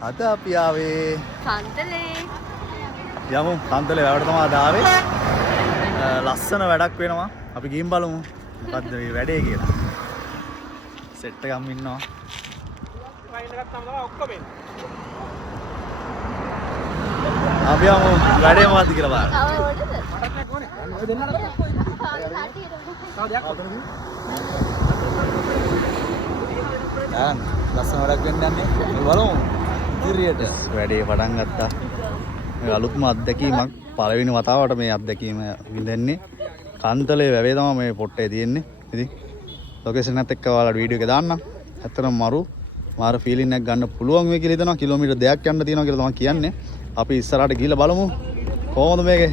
අද අපි ආවේ කන්තලේ. යමු කන්තලේ වැවට තමයි අද ආවේ. ලස්සන වැඩක් වෙනවා. අපි ගිහින් බලමු මොකද්ද මේ වැඩේ කියලා. සෙට් එකක් ඉන්නවා. ෆයිල් එකක් තමයි ඔක්කොම එන්නේ. අපි යමු වැඩේ මොකද්ද කියලා බලන්න. මටත් ඕනේ. ඔය දෙන්නට ලස්සන වැඩක් වෙන්න යන්නේ. බලමු. ඉරියට වැඩේ පටන් ගත්තා. මේ අලුත්ම අත්දැකීමක් පළවෙනි වතාවට මේ අත්දැකීම විඳින්නේ. කන්තලේ වැවේ තමයි මේ පොට්ටේ තියෙන්නේ. ඉතින් ලොකේෂන් එකත් එක්ක ඔයාලට වීඩියෝ එක දාන්නම්. ඇත්තටම මාර ෆීලිං එකක් ගන්න පුළුවන් වෙයි කියලා හිතනවා. කිලෝමීටර් 2ක් යන්න තියෙනවා කියලා තමයි කියන්නේ. අපි ඉස්සරහට ගිහලා බලමු කොහොමද මේකේ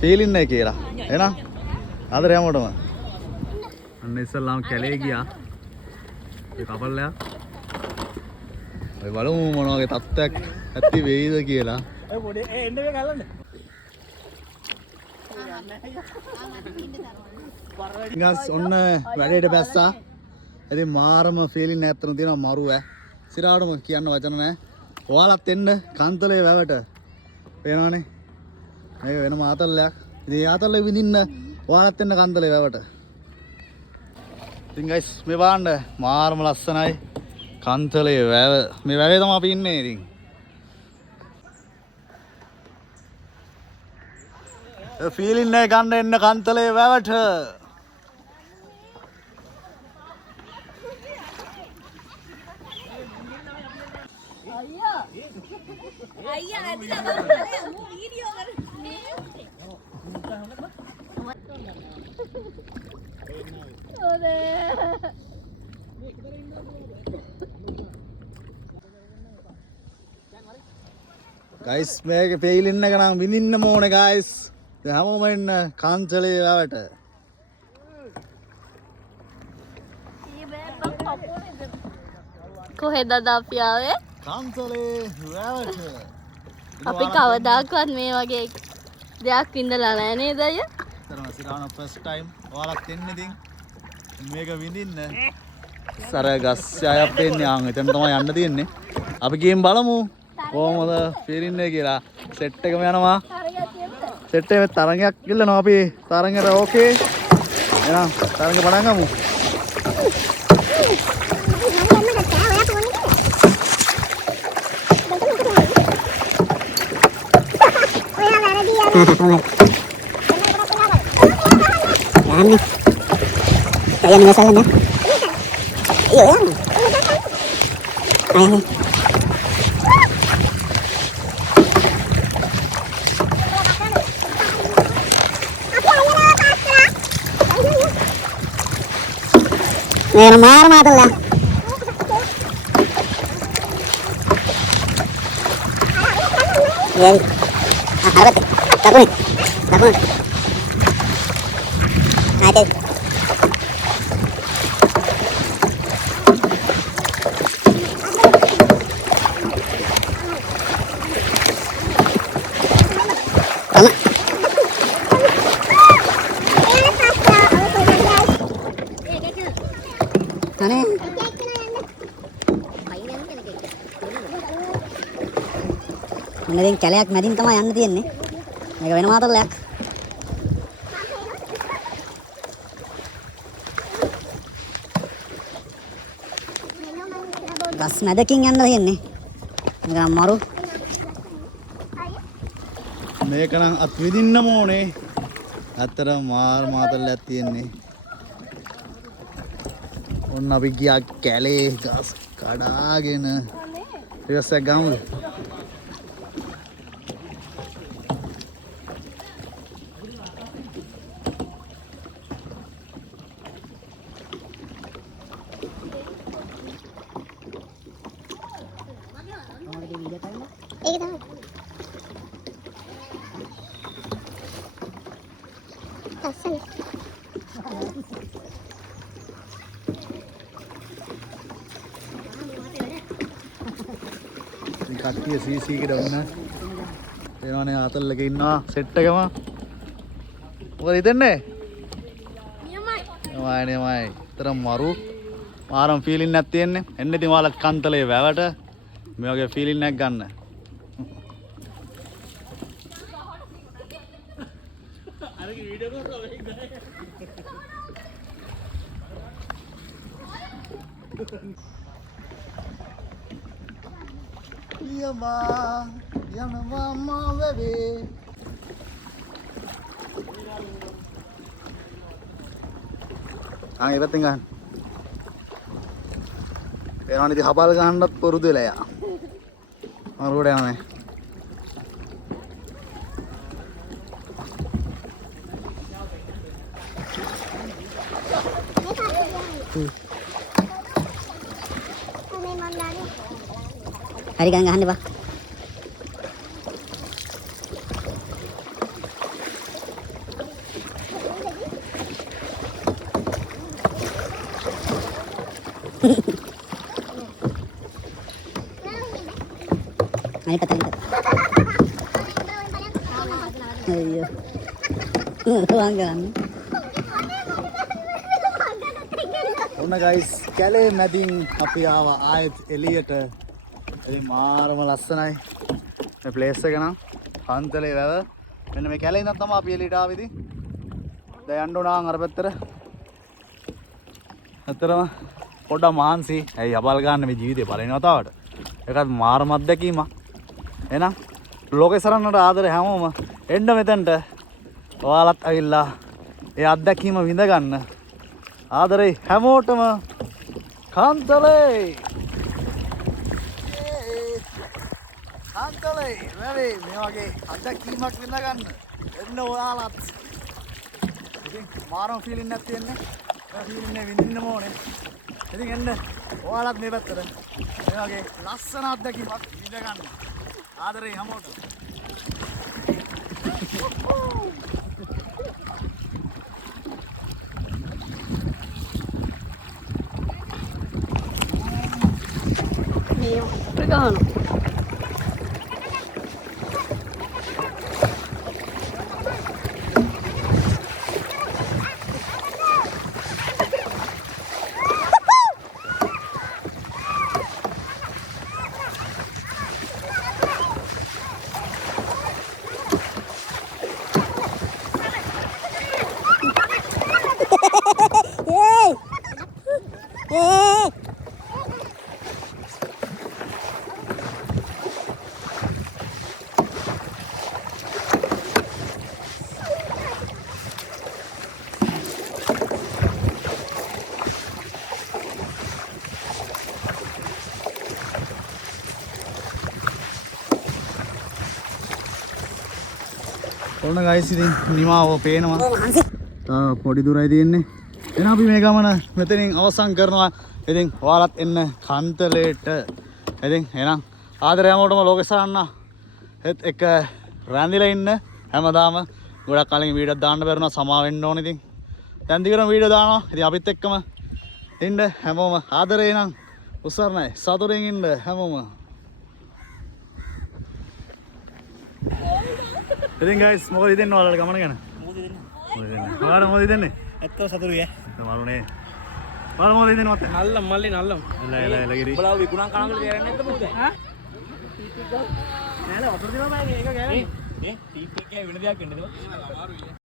ෆීලිං එක කියලා. එහෙනම් ආදරේ හැමෝටම. අන්න ඉස්සල්ලාම කැලේ ගියා. ඒ කපල්ලා. ඔය බලමු මොන වගේ තත්ත්වයක් ඇති වෙයිද කියලා. ඔය පොඩි එන්න මේ ගල්ලන්න. ගස් ඔන්න වැඩේට බැස්සා. ඉතින් මාරම ෆීලිං එකක් ඇත්තටම තියෙනවා මරු ඈ. සිරාටම කියන්න වචන නැහැ. ඔයාලත් එන්න කන්තලේ වැවට. පේනවනේ. මේක වෙනම ආතල්ලයක්. ඉතින් ආතල්ලේ විඳින්න ඔයාලත් එන්න කන්තලේ වැවට. ඉතින් ගයිස් මේ බලන්න මාරම ලස්සනයි කන්තලේ වැව. මේ වැවේ තමයි අපි ඉන්නේ ඉතින්. ඒ ෆීලිං එක ගන්න එන්න කන්තලේ වැවට. අයියා ඇදිලා බලන්න මු වීඩියෝ කරන්නේ. ගයිස් මේක ෆීලිං එක නම් විඳින්න ඕනේ ගයිස්. දැන් හැමෝම එන්න කන්තලේ වැවට. කොහෙද අපි ආවේ? කන්තලේ වැවට. අපි කවදාකවත් මේ වගේ දෙයක් විඳලා නැහැ නේද අයියා? තරම සිරාන ෆස්ට් ටයිම් ඔයාලත් එන්න ඉතින් මේක විඳින්න. සර ගස් යායක් දෙන්නේ ආන් එතන තමයි යන්න තියෙන්නේ. අපි ගිහින් බලමු කොහොමද ෆීලිං එක කියලා. සෙට් එකම යනවා. සෙට් එකේ තරංගයක් ඉල්ලනවා අපි. තරංගෙට ඕකේ. එහෙනම් තරංගෙ පටන් ගමු. Kaya nila sana. Iyo yan. Ayan. Meron marah lah. Yan. Harap. Takun. Takun. Ada. Mending kaliak medin tama yang nanti ini, mereka benar mata lek. Gas medeking yang nanti ini, mereka maru. මේක නම් අත් විඳින්නම ඕනේ. අතර මාර මාතල්ලක් තියෙන්නේ. ඔන්න අපි ගියා කැලේ ගස් කඩාගෙන. ඊපස්සේ ගමුද? කට්ටිය සීසී එකට වුණා. එනවනේ ආතල්ලක ඉන්නවා සෙට් එකම. මොකද හිතන්නේ? නියමයි. තරම් මරු මාරම් ෆීලින් එකක් තියෙන්නේ. එන්න ඉතින් ඔයාලා කන්තලේ වැවට මේ වගේ ෆීලින් එකක් ගන්න. අර වීඩියෝ කරලා වෙයි ගන්නේ. යනවා මා වෙවේ. ඒ පැත්තෙන් ගන්න. එනවා ඉතින් හබල් ගන්නත් පුරුදු වෙලා යා. මරුවට යන්නේ. හරි ගන්න ගහන්න බා. Ini patah ini. Ayo. Langgan. ඔන්න ගයිස් කැලේ මැදින් අපි ආවා ආයෙත් එළියට. ඉතින් මාරම ලස්සනයි. මේ ප්ලේස් එක නම් හන්තලේ වැව. මෙන්න මේ කැලේ ඉඳන් තමයි අපි එළියට ආවේ ඉතින්. දැන් යන්න ඕන අර පැත්තට. අතරම පොඩ්ඩක් මහන්සි. ඇයි යබල් ගන්න මේ ජීවිතේ පළවෙනි වතාවට. ඒකත් මාරම අත්දැකීමක්. එහෙනම් ලෝකේ සරන්නට ආදරේ හැමෝම එන්න මෙතනට. ඔයාලත් ඇවිල්ලා ඒ අත්දැකීම විඳ ගන්න. ආදරේ හැමෝටම කාන්තලේ. කාන්තලේ වැඩේ මේ වගේ අත්දැකීමක් විඳ ගන්න. එන්න ඔයාලත්. ඉතින් මාරම ෆීලින් එකක් තියෙන්නේ. ඒ ෆීලින් එක විඳින්නම ඕනේ. ඉතින් එන්න ඔයාලත් මේ පැත්තට මේ වගේ ලස්සන අත්දැකීමක් විඳ ගන්න. ආදරේ හැමෝටම. Pegando. ඔන්න ගයිස් ඉතින් නිමාව පේනවා. පොඩි දුරයි තියෙන්නේ. එහෙනම් අපි මේ ගමන මෙතනින් අවසන් කරනවා. ඉතින් ඔයාලත් එන්න කන්තලේට. ඉතින් එහෙනම් ආදරය හැමෝටම ලෝකෙසරන්න හෙත් එක රැඳිලා ඉන්න. හැමදාම ගොඩක් කලින් වීඩියෝ දාන්න බැරුණා සමා වෙන්න ඕනේ ඉතින්. දැන් දිගටම වීඩියෝ දානවා. ඉතින් අපිත් එක්කම ඉන්න හැමෝම ආදරේ නම් උසරණයි. සතුටින් ඉන්න හැමෝම. ඉතින් ගයිස් මොකද හිතෙන්නේ ඔයාලට ගමන ගැන? මොකද හිතෙන්නේ? ඔයාලා මොකද හිතන්නේ? ඇත්තව සතුටුයි ඈ. මාළුනේ. ඔයාලා මොකද හිතන්නේ මත්? නල්ලම් මල්ලි නල්ලම්. එල ගිරි. බලව විකුණන් කනකට ගෑරන්නේ නැද්ද මොකද? හා? නෑ නෑ වතුර දිනවා මම ඒක ගෑරන්නේ. ටීප් එක වෙන දෙයක් වෙන්නද? අමාරුයි.